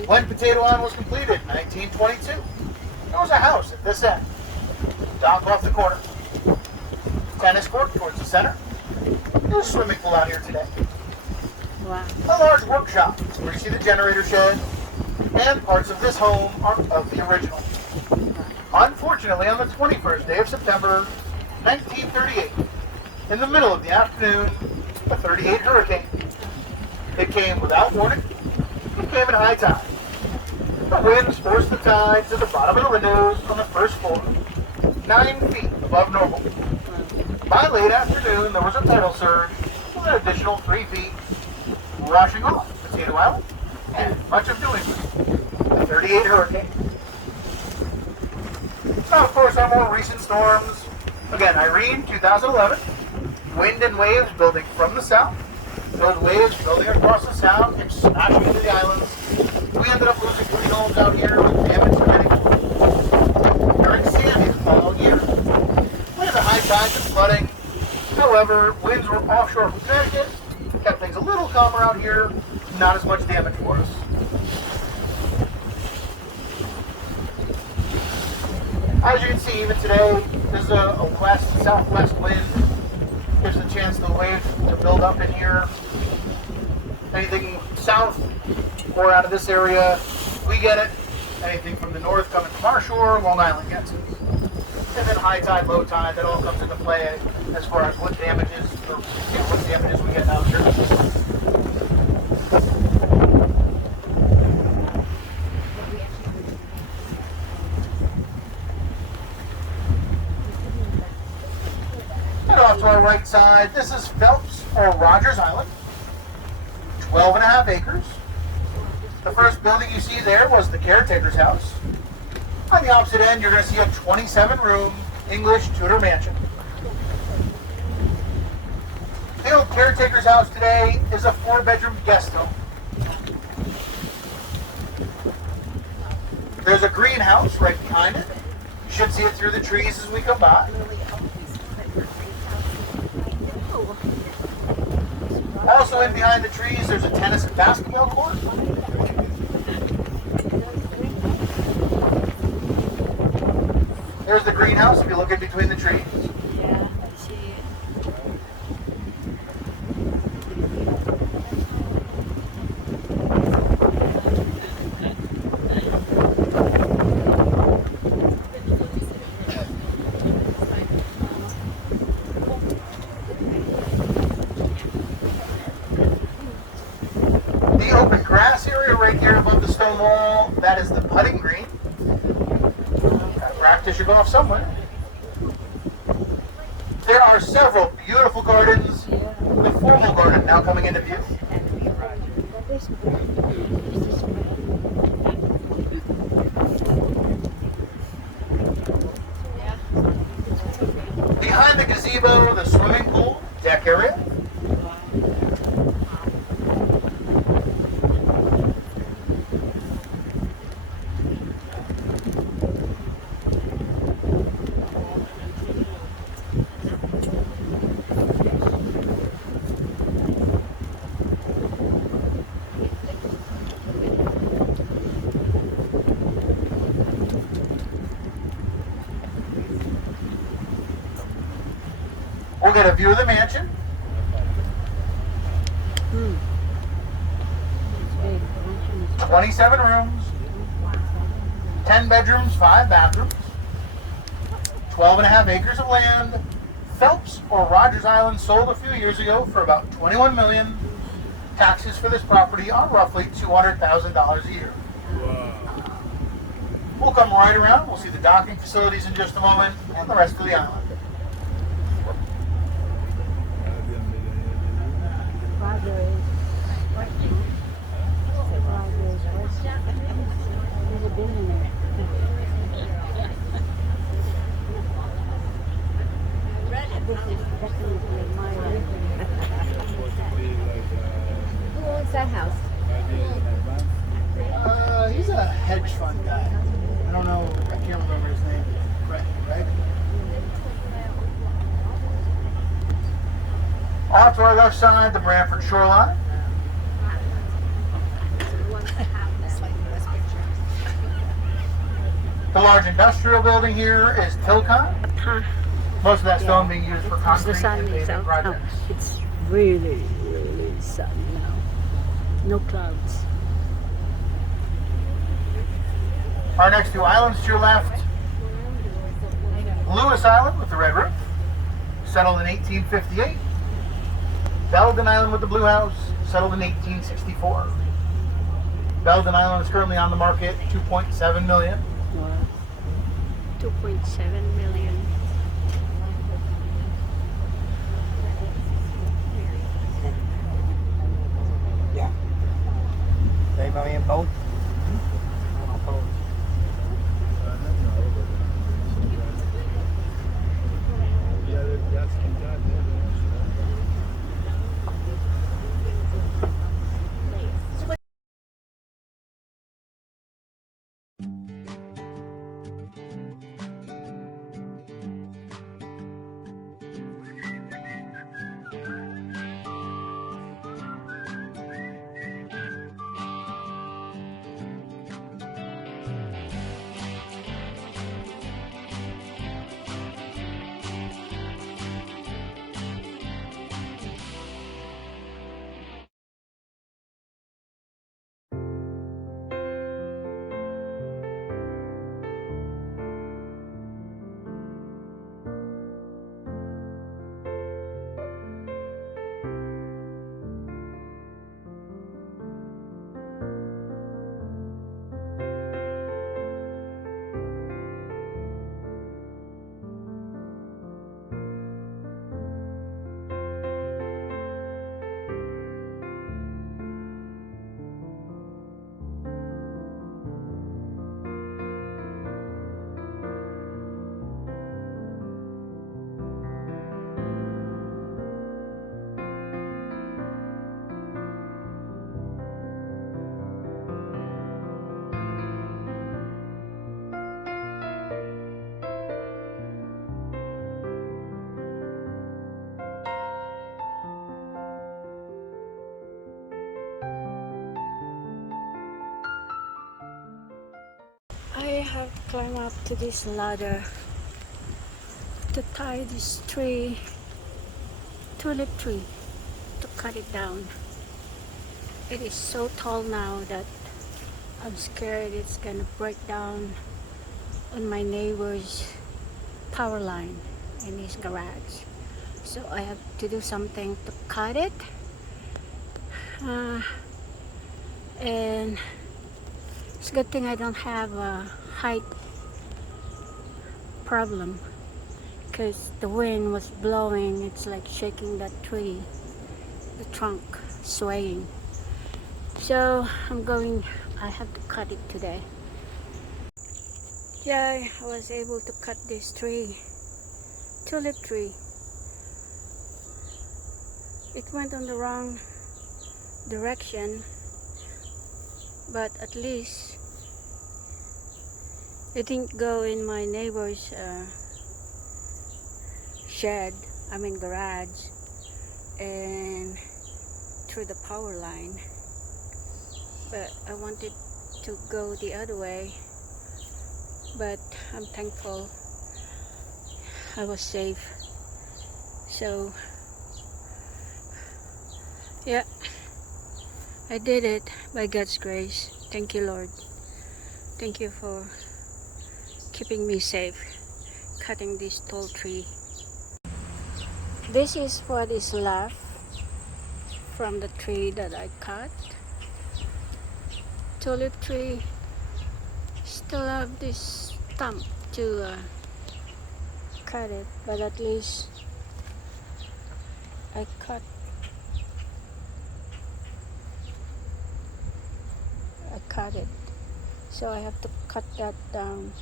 When Potato Island was completed in 1922, there was a house at this end, dock off the corner, tennis court towards the center. There's a swimming pool out here today. Wow. A large workshop where you see the generator shed, and parts of this home are of the original. Unfortunately, on the 21st day of September, 1938, in the middle of the afternoon, a 38 hurricane. It came without warning. It came at high tide. The winds forced the tide to the bottom of the windows on the first floor, 9 feet above normal. By late afternoon, there was a tidal surge with an additional 3 feet, washing off Potato Island and much of New England. The 38 hurricane. Now, of course, our more recent storms. Again, Irene, 2011. Wind and waves building from the south. Those waves building across the sound and smashing into the islands. We ended up losing 3 homes out here with damage to many more. During Sandy the following year, we had the high tides and flooding. However, winds were offshore from Connecticut, kept things a little calmer out here, not as much damage for us. As you can see, even today, there's a west-southwest wind. Gives a chance for the waves to build up in here. Anything south or out of this area, we get it. Anything from the north coming from our shore, Long Island gets it. And then high tide, low tide, that all comes into play as far as what damages, what damages we get out here. Off to our right side, this is Phelps or Rogers Island, 12.5 acres. The first building you see there was the caretaker's house. On the opposite end, you're going to see a 27-room English Tudor mansion. The old caretaker's house today is a 4-bedroom guest home. There's a greenhouse right behind it. You should see it through the trees as we come by. Also in behind the trees, there's a tennis and basketball court. There's the greenhouse if you look in between the trees. Yeah, I see it. The open grass area right here above the stone wall, that is the putting green. Practice your golf somewhere. There are several beautiful gardens. The formal garden now coming into view. Behind the gazebo, the swimming pool, deck area. We'll get a view of the mansion. 27 rooms, 10 bedrooms, 5 bathrooms, 12.5 acres of land. Phelps or Rogers Island sold a few years ago for about $21 million. Taxes for this property are roughly $200,000 a year. We'll come right around. We'll see the docking facilities in just a moment and the rest of the island. This is definitely my a hedge fund guy. I don't know. I can't remember his name. Right? Off to our left side, the Brantford shoreline. The large industrial building here is Tilcon. Most of that stone being used for The concrete sun and is paving out. projects. It's really, really sunny now. No clouds. Our next two islands to your left, Lewis Island with the red roof, settled in 1858. Belden Island with the blue house, settled in 1864. Belden Island is currently on the market, $2.7 million. 2.7 million. Yeah. 3 million both. I have to climb up to this ladder to tie this tree, tulip tree, to cut it down. It is so tall now that I'm scared it's gonna break down on my neighbor's power line in his garage. So I have to do something to cut it. And it's a good thing I don't have a height problem, because the wind was blowing. It's like shaking that tree, the trunk swaying. So I have to cut it today. Yeah, I was able to cut this tree, tulip tree. It went on the wrong direction, but at least it didn't go in my neighbor's garage, and through the power line. But I wanted to go the other way, but I'm thankful I was safe. So yeah, I did it by God's grace. Thank you, Lord. Thank you for keeping me safe, cutting this tall tree. This is what is left from the tree that I cut. Tulip tree still have this stump to cut it, but at least I cut it. So I have to cut that down.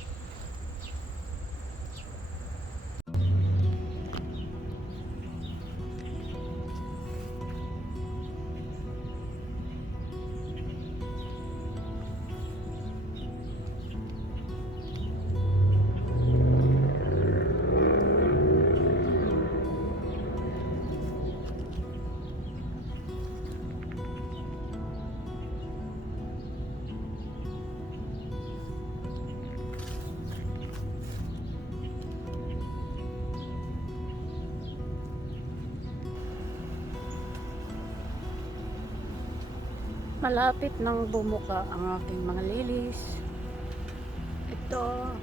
Malapit nang bumuka ang aking mga lilies. Ito,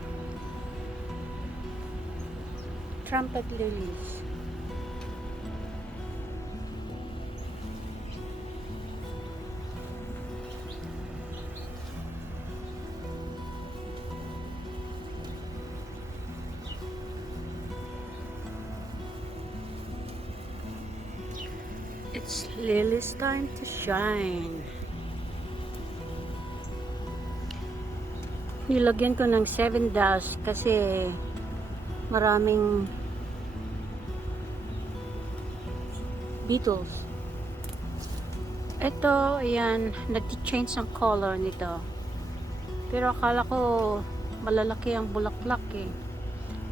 trumpet lilies. It's lilies time to shine. Nilagyan ko ng 7 dash kasi maraming beetles. Ito, ayan, nag-change ang color nito. Pero akala ko malalaki ang bulaklak eh.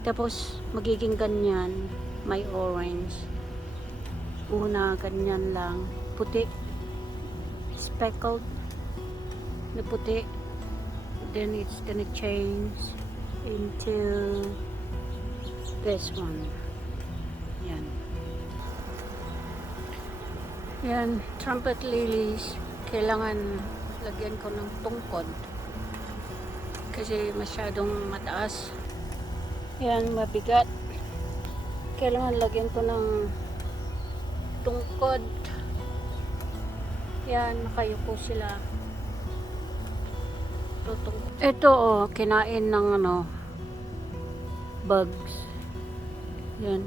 Tapos magiging ganyan, may orange. Una, ganyan lang. Puti. Speckled na puti. Then it's gonna change into this one. Yan. Yan, trumpet lilies. Kailangan lagyan ko ng tungkod. Kasi masyadong mataas. Yan, mabigat. Kailangan lagyan ko ng tungkod. Yan, nakayuko sila. Ito oh, kinain ng bugs. Yan.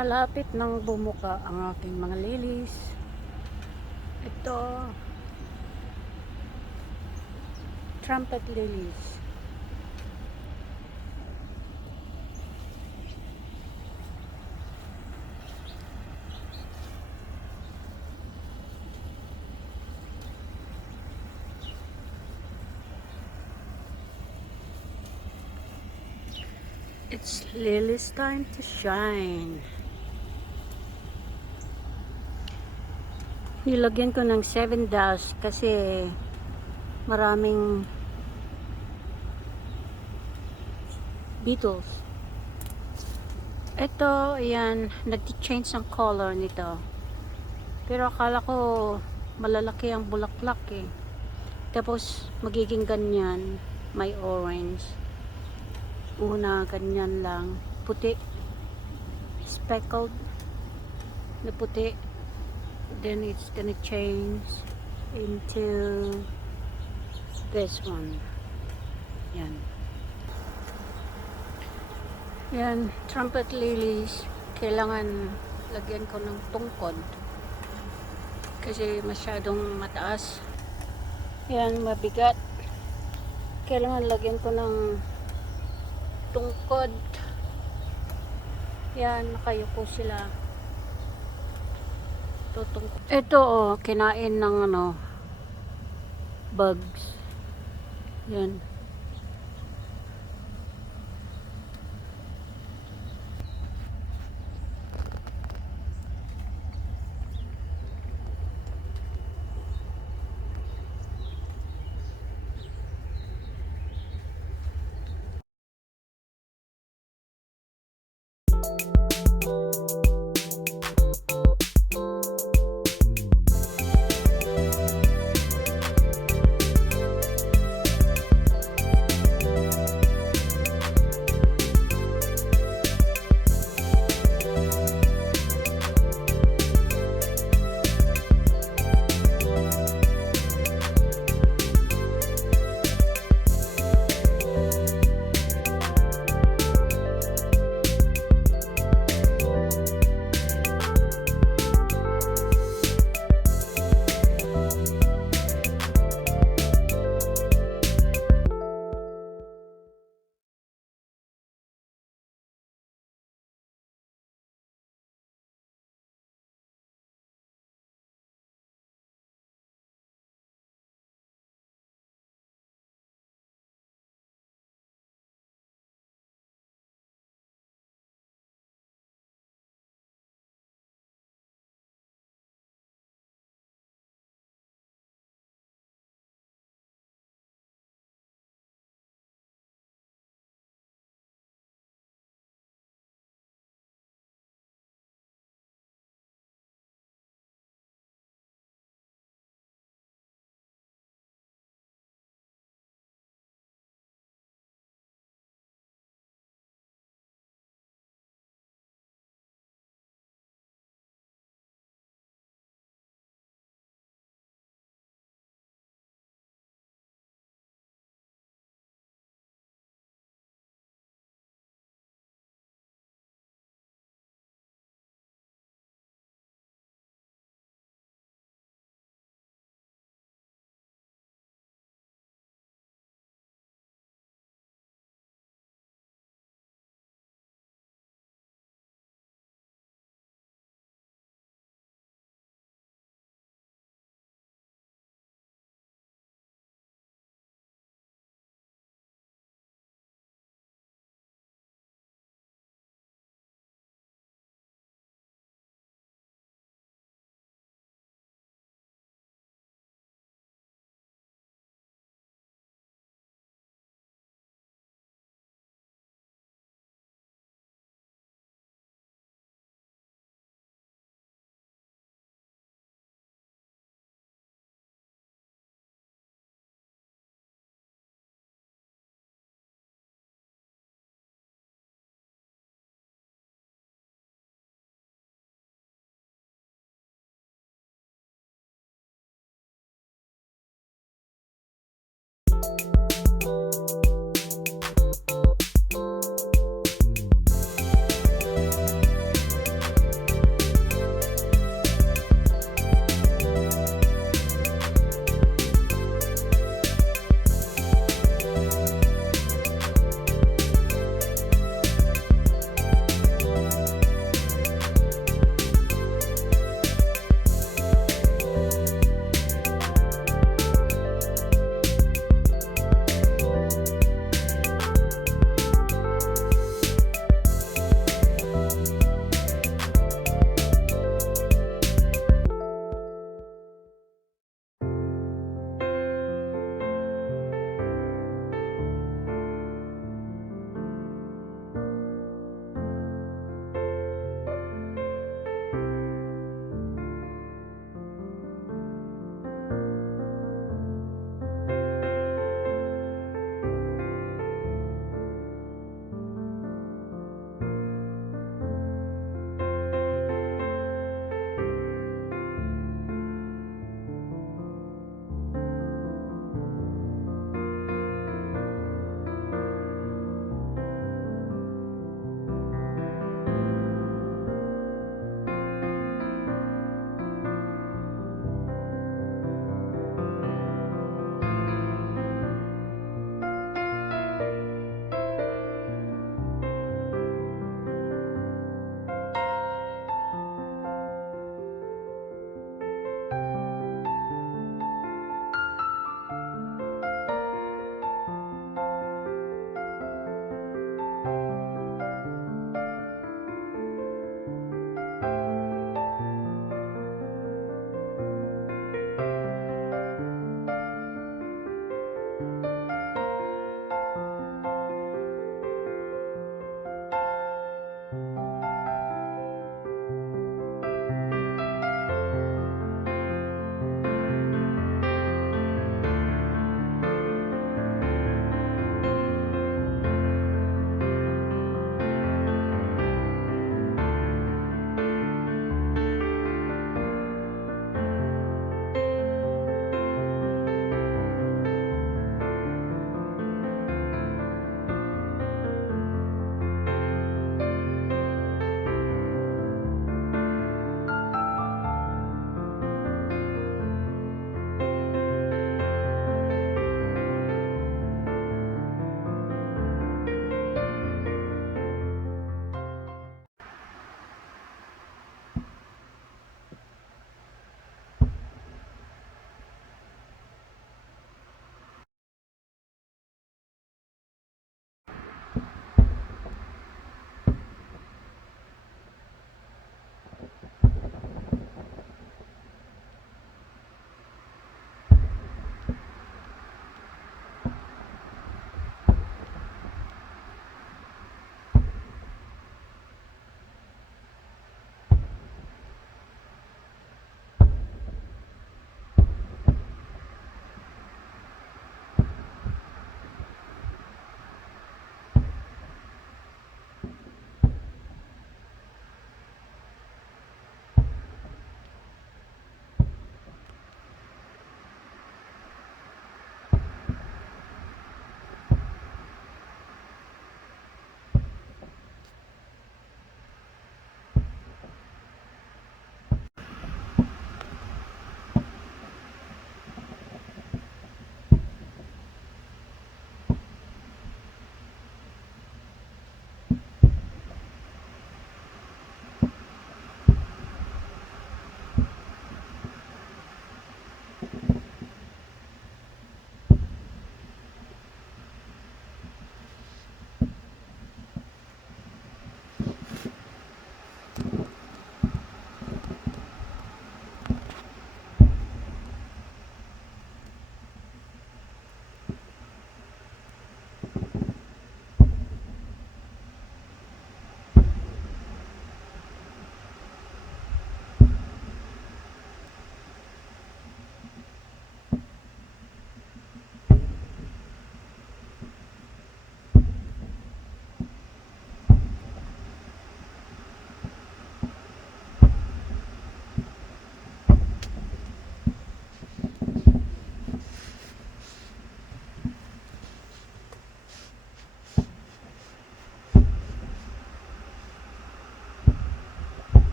Malapit nang bumuka ang aking mga lilies. Ito, trumpet lilies. It's lilies time to shine. Nilagyan ko ng 7 dash kasi maraming beetles. Ito, ayan, nag-change ang color nito. Pero akala ko malalaki ang bulaklak eh. Tapos magiging ganyan, may orange. Una, ganyan lang. Puti. Speckled na puti. Then it's gonna change into this one. Yan. Yan, trumpet lilies. Kailangan lagyan ko ng tungkod. Kasi masyadong mataas. Yan, mabigat. Kailangan lagyan ko ng tungkod. Yan, nakayuko sila. Tutungkod. Ito oh, kinain ng bugs. Yan.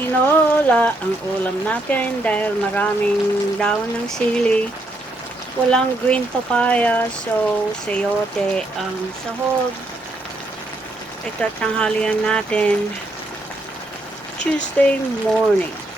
tinola ang ulam natin dahil maraming daon ng sili. Walang green papaya, so sayote ang sahog. Ito tanghalian natin Tuesday morning.